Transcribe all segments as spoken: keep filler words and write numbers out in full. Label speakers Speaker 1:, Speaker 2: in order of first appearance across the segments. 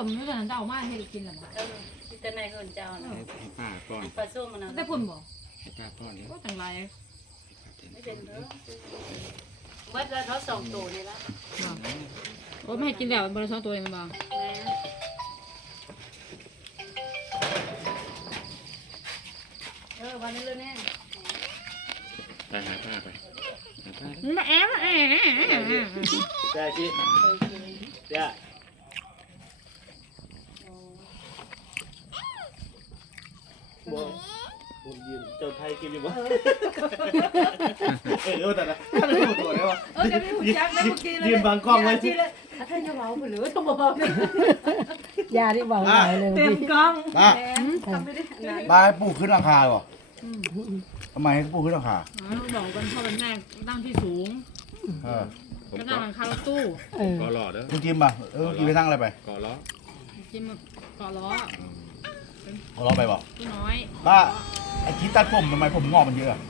Speaker 1: มไม่ตอนนั้นจะเอามาให้กินหรอเออที่แต่ในคนเจ้านะ
Speaker 2: ให้ป้าก่อน
Speaker 1: ปลาส้มมันนะได้ผลบ่
Speaker 2: ให้ป้าก่อนเนี่ย
Speaker 1: ก็จังไรไม่เป็นเด้อเมื่อเขาส่งตัวนี่ละโอ้ไม่ให้กินแล้วบริษัทตัวเองมันบ้างเออวันนี้เลยแน่
Speaker 2: ไปหาป้าไปหาป้า
Speaker 1: มาแอบมาแอบ
Speaker 3: ได้ชิได้บ่ผมยืนเจ้าไทยกินอยู่บ่เออแต่ละถ้าได้หมดตัวแล้ววะยืนบางกล้องไว้
Speaker 1: ถ้าท่านจะเบาไปหรือต้องเบาเลย
Speaker 4: ยาที่เบาหน่อยเลย
Speaker 1: เต็มกล้อง
Speaker 5: บ้าบ้าให้ปลูกขึ้นราคาหรอทำไมให้ปลูกขึ้นราคา
Speaker 1: บอกกันพ่อเป็นแม่ตั้งที่สูงก็นั่งหลังคารถตู้
Speaker 2: ก่อล้อเด้อ
Speaker 5: คุณจิมป่ะเออกินไปนั่งอะไรไป
Speaker 2: ก่อล้อ
Speaker 1: จิมก่อล้อ
Speaker 5: ก่อล้อไปบอก
Speaker 1: พี่น้อย
Speaker 5: ป้าไอ้คิดตัดผมทำไมผมงอกมันเยอะ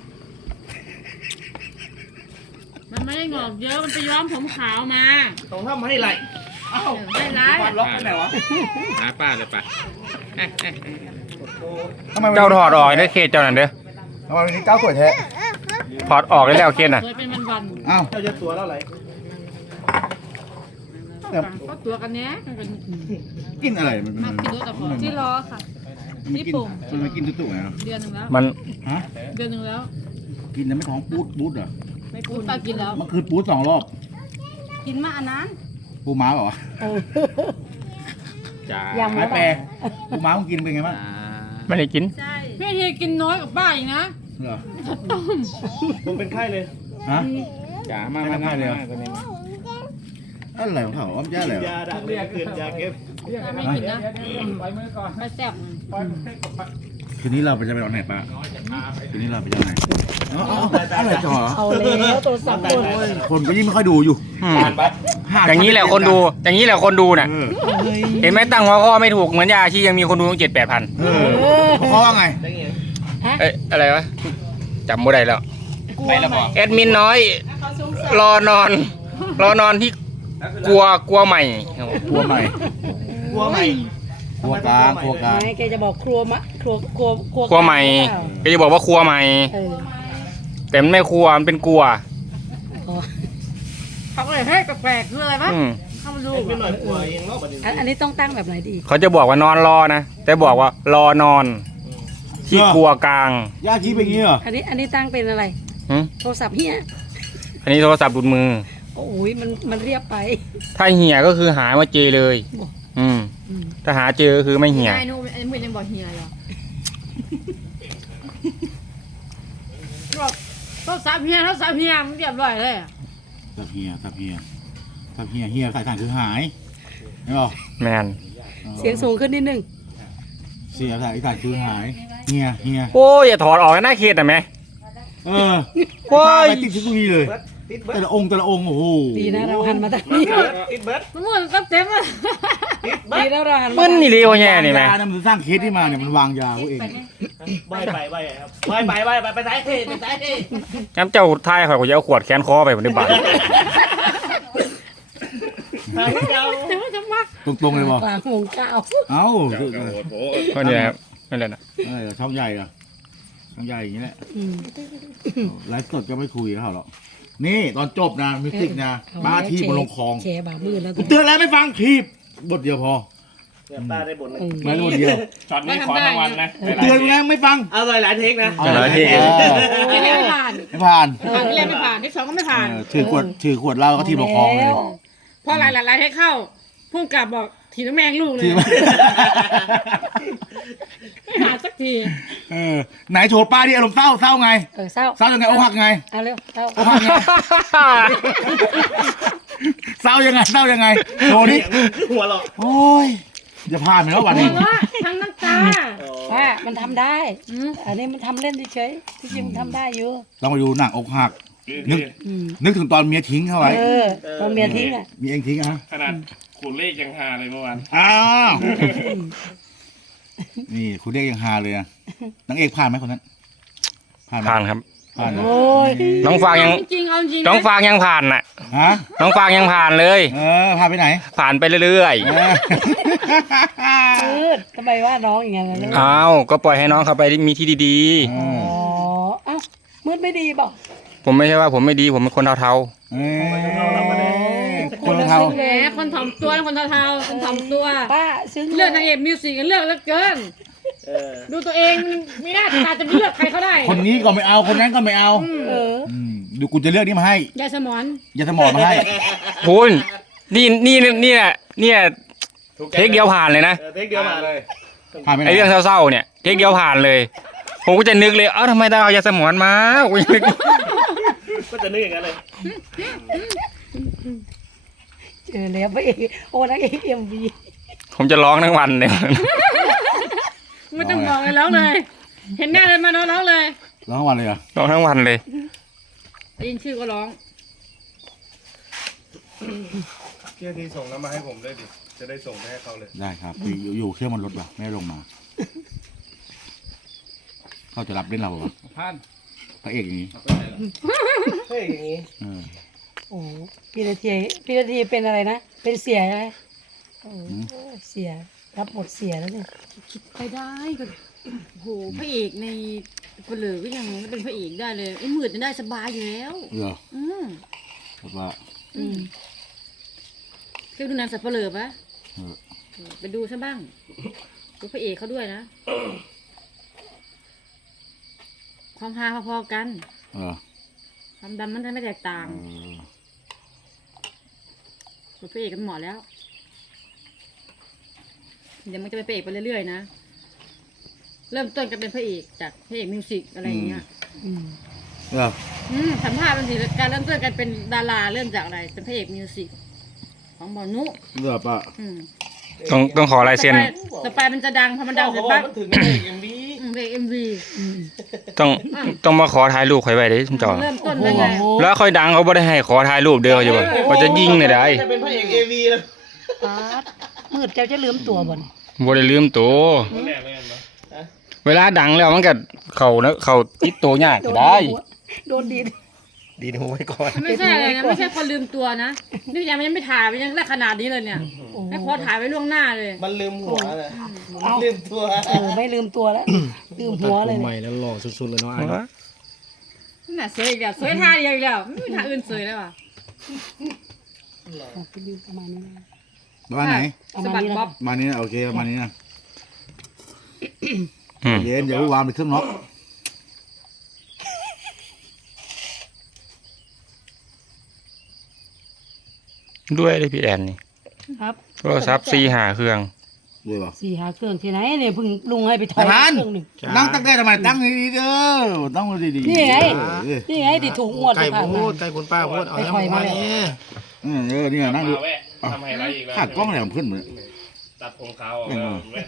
Speaker 1: มันไม่ได้งอกเยอะมันไปย้อมผมขาวมา
Speaker 3: ต้องทำให้ไรเอ้า
Speaker 1: ให้ไร
Speaker 3: ล็อกไปไหนวะ
Speaker 2: หาป้าเลยป่ะ
Speaker 6: เจ้าถอดออกได้เคสเจ้านั่นเด้อ
Speaker 5: ทำไมวันนี้เก้าสวยแท้
Speaker 6: ถอดออกได้แล้วเคสน่ะ
Speaker 1: เคยเป็นวันวัน
Speaker 5: อ้าว
Speaker 3: เจ้าจะตัวแล้วไร
Speaker 1: ก็ตัวกันเนี้ย
Speaker 5: กินอะไรมัน
Speaker 1: มันกินด้วยแต่พอที่รอค่ะ
Speaker 5: มันกินมันไม่กินตุ๊กๆไง
Speaker 1: เดือนหนึ่งแล้ว
Speaker 6: มัน
Speaker 5: ฮะ
Speaker 1: เดือนหนึ่งแล้ว
Speaker 5: กินแล้วไม่ท้องปูดปูดเหรอ
Speaker 1: ไม่ปูดป้ากินแล้ว
Speaker 5: มันคือปูดสองรอบ
Speaker 1: กินมาอันนั้น
Speaker 5: ปูม้าเปล่าวะ
Speaker 2: จ้า
Speaker 5: ยังไม่แปรปูม้ามึงกินเป็นไงบ้าง
Speaker 6: ไม่ได้กิน
Speaker 1: ใช่พี่ทีกินน้อยกับป้าอีกนะ
Speaker 5: เหรอ
Speaker 3: ผมเป็นไข้เลย
Speaker 5: ฮะ
Speaker 2: จ้ามามาเลย
Speaker 5: อะไรของเขาอ้อมแย่เลย
Speaker 3: ยาดักเรียกคืนยาเก็บ
Speaker 1: ไม่กินนะไม่แซ่บ
Speaker 5: คืนนี้เราไปจะไปนอนไหนป้าคืนนี้เราไปจะไหนอ๋ออะไรจ่อ
Speaker 4: เอาแล้วตัวสับคน
Speaker 5: คนก็ยิ่งไม่ค่อยดูอยู่
Speaker 6: อย่างนี้แหละคนดูอย่างนี้แหละคนดูน่ะเห็นไหมตั้งหัวข้อไม่ถูกเหมือนยาชียังมีคนดูตั้งเจ็ดแปดพัน
Speaker 5: เพราะว่าไง
Speaker 6: เอ๊ะอะไรวะจำไม่ได้แล้วแอดมินน้อยรอนอนรอนอนที่กลัวกลัวใหม่
Speaker 5: กลัวใหม่
Speaker 3: กลัวใหม่
Speaker 5: กลัวกลางกลัวกลาง
Speaker 4: แกจะบอกครัวมะครัวครัว
Speaker 6: ครัวใหม่แกจะบอกว่าครัวใหม่แต่มันไม่ครัวมันเป็นกลัว
Speaker 1: เขาเลยให้แปลกๆคืออะไรวะเข้ามาดู
Speaker 3: ไม่หน่อยกลัวยังเล่าประเด็น
Speaker 4: อันนี้ต้องตั้งแบบไหนดี
Speaker 6: เขาจะบอกว่านอนรอนะแต่บอกว่ารอนอนที่กลัวกลาง
Speaker 5: ย่าชี้เป็นงี้เหรอ
Speaker 4: อันนี้อันนี้ตั้งเป็นอะไรโทรศัพท์เฮีย
Speaker 6: อันนี้โทรศัพท์ดุดมือ
Speaker 4: โอ้ยมันมันเรียบไป
Speaker 6: ถ้าเหี่ยก็คือหามาเจเลยอืมถ้าหาเจอก็คือไม่เหี่ย
Speaker 1: ไอ้นู่นไอ้มือยังบอกเหี่ยเหรอต้องสับเหี่ยต้องสับเหี่ยมันเรียบร้อยเลย
Speaker 5: สับเหี่ยสับเหี่ยสับเหี่ยเหี่ยสายฐานคือหายไม่หรอ
Speaker 6: แมน
Speaker 4: เสียงสูงขึ้นนิดนึง
Speaker 5: เสียสายฐานคือหายเหี่ยเหี่ย
Speaker 6: โอ้ยอย่าถอดออกนะเคสอ่ะแม่
Speaker 5: เออโอ้ยติดทุกทีเลยแต่ละองค์แต่ละองค์โอ้โห
Speaker 4: ดีนะเราหันมาทางนี้
Speaker 3: ติดเบิร์ด
Speaker 1: มันมันเต็มเลย
Speaker 4: ดีแล้วเราหัน
Speaker 6: มึนนี่เลี้ยวแย่นี่ไหม
Speaker 5: ยามันสร้างเคสที่มาเนี่ยมันวางยาเอง
Speaker 3: ใบใบใบครับใบใบใบใบไปไหนเฮ้ไปไหนเฮ้
Speaker 6: งั้นเจ้าทายข่อยก็จะเอาขวดแขนคอไปผมได้บ่าย
Speaker 5: ตรงๆเลยบ่
Speaker 4: กลางวงเก้า
Speaker 5: เอ้า
Speaker 6: ก็เนี่ยครับนั่นแหละนะ
Speaker 5: เออช่องใหญ่อะช่องใหญ่อย่างนี้แหละไลฟ์สดก็ไม่คุยกับเขาหรอกนี่ตอนจบนะมิวสิกนะบ้าที่บนลงคลอง
Speaker 4: แชร์บามือแล้ว
Speaker 5: เตือนแล้วไม่ฟังทีบบทเดียวพอ
Speaker 3: ป้าได้บทนึง
Speaker 5: ไม่บทเดียว
Speaker 2: ช็อตนี้ขอทั้งวันนะ
Speaker 5: เตือนไงไม่ฟัง
Speaker 3: เอาหลายเทคนะ
Speaker 6: หลายเทค
Speaker 1: ไม่ผ่าน
Speaker 5: ไม่ผ่าน
Speaker 1: ที่แรกไม่ผ่านที่สองก็ไม่ผ่าน
Speaker 5: ถือขวดถือขวดเหล้าก็ทีบลงคลองเลย
Speaker 1: พอหลายหลายเทคเข้าพุ่งกลับบอกถีน้ำแมงลูกเลยไม่หาสักที
Speaker 5: เออไหนโฉดป้าที่อารมณ์เศร้าเศร้าไง
Speaker 4: เออเศร้า
Speaker 5: เศร้ายังไงอกหักไง
Speaker 4: เอาเร็วเศร้า
Speaker 5: อกหักไงเศร้ายังไงเศร้ายังไงโชว์นี่
Speaker 3: หัวหรอ
Speaker 5: โอ้ยจะพลาดไหมแล้ววันนี้
Speaker 1: ทั้งน้ำตา
Speaker 4: ว่ามันทำได้อันนี้มันทำเล่นเฉยๆที่จริงมันทำได้อยู่
Speaker 5: ลองมาดูหนังอกหักนึกนึกถึงตอนเมียทิ้งเขาไว้
Speaker 4: เออตอนเมียทิ้งอ่ะ
Speaker 5: มีเองทิ้งอ่ะ
Speaker 2: ขนาดขูดเลขยังหาเลยเมื่อวาน
Speaker 5: อ้าวนี่คุณเรียกยังฮาเลยนะนางเอกผ่านไหมคนนั้น
Speaker 6: ผ่านผ่านครับ
Speaker 5: ผ่านนะ
Speaker 4: โอ้ย
Speaker 6: น้องฟางยัง
Speaker 1: จริงๆเอาจริง
Speaker 6: น้อง
Speaker 1: นะ
Speaker 6: ฟางยังผ่านน่ะ
Speaker 5: ฮะ
Speaker 6: น้องฟางยังผ่านเลย
Speaker 5: เออพาไปไหน
Speaker 6: ผ่านไปเรื่อย
Speaker 5: เออ
Speaker 4: มืดทำไมว่าน้องอย่างเงี้ยล่ะลูก
Speaker 6: ๆอ้าวก็ปล่อยให้น้องเขาไปมีที่ดี
Speaker 5: เอ
Speaker 4: อ๋อ
Speaker 5: อ
Speaker 4: เอ้ามืดไม่ดีบอก
Speaker 6: ๆผมไม่ใช่ว่าผมไม่ดีผมเป็นคนเทา
Speaker 5: เอ้ยคนละเทา
Speaker 1: แหมคนถ่อมตัวคนเทาๆคนถ่อมตัว
Speaker 4: ป้าซึ้ง
Speaker 1: เลือกนางเอกมิวสิกกันเลือกแล้วเกิน
Speaker 3: เออ
Speaker 1: ดูตัวเองไม่น่าตาจะไปเลือกใครเขาได้
Speaker 5: คนนี้ก็ไม่เอาคนนั้นก็ไม่เอา
Speaker 4: เออ
Speaker 5: อืมดูกูจะเลือกนี่มาให้
Speaker 1: ยายสมอน
Speaker 5: ยาสมองมาให้
Speaker 6: ๆคุณนี่นี่นี่แหละเนี่ยเทคเดียวผ่านเลยนะ
Speaker 3: เออเทคเดียวมาเลย
Speaker 5: พาไปไหน
Speaker 6: ไอเรื่องเศร้าๆเนี่ยเทคเดียวผ่านเลย ผมก็จะนึกเลยเอ้าทำไมต้องเอายาสมอนมากูยังนึก
Speaker 3: ก็จะนึกอย่างนั้นเลย
Speaker 4: เจอแล้วพระเอกโอ้นางเอกเอ็มวี
Speaker 6: ผมจะร้องทั้งวันเลย
Speaker 1: ไม่ต้องบอกเลยแล้วเลย เห็นหน้าเลยมาน้องร้องเลย
Speaker 5: ร้องวันเลยเหรอ
Speaker 6: ร้องทั้งวันเลย
Speaker 1: ได้ยินชื่อก็ร้อง
Speaker 3: เที่ยทีส่งน้ำมาให้ผมด้วยดิ จะได้ส่งไปให้เขาเลย
Speaker 5: ได้ครับอยู่อยู่อยู่เครื่องมันรถว่ะไม่ได้ลงมา เขาจะรับเล่นเราป่ะ
Speaker 2: ท่าน
Speaker 5: พระเอกอย่างนี้
Speaker 3: เฮ้ยอย่างนี้
Speaker 5: เออ
Speaker 4: โอ้พี่นาทีพี่นาทีเป็นอะไรนะ เป็นเสียใช่ไหมโอ้เสียรับบทเสียแล้วเนี่ย
Speaker 1: คิดไปได้ก็โอ้โหพระเอกในเปลือก็ยังเป็นพระเอกได้เลยไอ้มืดจะได้สบายอยู่แล้ว
Speaker 5: เหรอ
Speaker 1: อืม
Speaker 5: แบบว่า
Speaker 4: อืม
Speaker 1: เคยดูหนังสับเปลือปะ
Speaker 5: เออ
Speaker 1: ไปดูซะบ้างดูพระเอกเขาด้วยนะ ความฮาพอๆกัน
Speaker 5: เออ
Speaker 1: ความดำมันจะไม่แตกต่าง
Speaker 5: เออ
Speaker 1: ดูพระเอกกันหมดแล้ว เดี๋ยวมันจะเป็นพระเอกไปเรื่อยๆนะ เริ่มต้นกันเป็นพระเอกจากพระเอกมิวสิกอะไรอย่างเงี้ย
Speaker 4: อืม
Speaker 5: เออ
Speaker 1: อืมสัมภาษณ์มันสิการเริ่มต้นกันเป็นดาราเริ่มจากอะไร เป็นพระเอกมิวสิกของหมอนุ
Speaker 5: เลือกป่ะ
Speaker 1: อืม
Speaker 6: ต้องต้องขอลายเซ็น
Speaker 1: ต่อไปต่อไปมันจะดังพอมันดังเสร็จ
Speaker 3: เขาบอ
Speaker 1: ปั๊
Speaker 3: ก
Speaker 1: บ
Speaker 3: มันถึงเอกเอ็มวี
Speaker 1: อืมพระเอกเอ็มวี
Speaker 6: ต้องต้องมาขอถ่ายรูปข่อยไว้เด้จอ
Speaker 1: เริ่มต้นได้ไง
Speaker 6: แล้วค่อยดังเขาบ่ได้ให้ขอถ่ายรูปเดียวใช่ป่ะเขาจะยิงเนี่ยได้
Speaker 3: จะเป็นพระเอกเอวีแล้ว
Speaker 4: ป้าดมืดเจ้าจะลืมตัวบ่น
Speaker 6: บ่ได้ลืมตัว
Speaker 3: แน่เลยเนาะ
Speaker 6: เวลาดังแล้วมันก็เข้านะเข้าติดตัวยาก
Speaker 4: โด
Speaker 6: ก็
Speaker 4: น
Speaker 6: ได้
Speaker 4: หัวโดนดีด
Speaker 3: ดีดูไว้ก่อน
Speaker 1: ไม่ใช่อะไรนะไม่ใช่คนลืมตัวนะนี่ยังยังไม่ถ่ายมันยังแรกขนาดนี้เลยเนี่ย
Speaker 4: โอ้
Speaker 1: ให้ขอถ่ายไว้ล่วงหน้าเลย
Speaker 3: มันลืมหัวเลยลืมตัว
Speaker 4: เออไม่ลืมตัวแล้ว ลืมหัวเลย
Speaker 7: ใหม่
Speaker 4: เนี่ย
Speaker 7: แล้วหล่อสุดๆเลยเนาะไอ้เนาะ
Speaker 1: น่ะสวยอีกแล้วสวยท่าเดียวอีกแล้วไม่มีท่าอื่นสวยแล้วอ่ะ
Speaker 4: เอาไปดูประมาณนี้นะ
Speaker 5: ประมาณไหน
Speaker 4: ประ
Speaker 1: สะ
Speaker 4: มาณ
Speaker 1: บัด
Speaker 4: นี้
Speaker 1: บ๊อ
Speaker 4: นะ
Speaker 1: บ
Speaker 5: ประมาณนี้นะโอเคประมาณนี้นะ
Speaker 6: อืม
Speaker 5: เย็นเดี๋ยววางไปเครื่องน็อก
Speaker 6: ด้วยเลยพี่แอนนี่
Speaker 4: ครับ
Speaker 6: โทรศัพท์สี่หาเครื่อง
Speaker 5: ด้วยป่ะ
Speaker 4: สี่หาเครื่องที่ไหนเนี่ยเพิ่งลุงให้ไปถอ
Speaker 5: แต่
Speaker 4: ย
Speaker 5: พัน
Speaker 4: เครื่องหนึ่ง
Speaker 5: นั่งตั้งได้ทำไมตั้งดีๆเด้อตั้งดีๆ
Speaker 4: นี่ไง
Speaker 5: เออ
Speaker 4: นี่ไงที่ถูกงวด
Speaker 7: ใกล้
Speaker 4: ที่ผ่าน
Speaker 7: พู
Speaker 4: มา
Speaker 7: ดใกล้คุณป้าพูดเอา
Speaker 4: ไป
Speaker 7: แล้ว
Speaker 4: ถอยมา
Speaker 7: มา
Speaker 4: เลย
Speaker 7: เนี่ย
Speaker 5: เออเออเนี่ยนั่งดู
Speaker 3: ทำให้ไรอีกแล้ว
Speaker 5: ขาดกล้องอะไรของเพื่อนเหมือน
Speaker 3: ตัดผมขาวออกแล้ว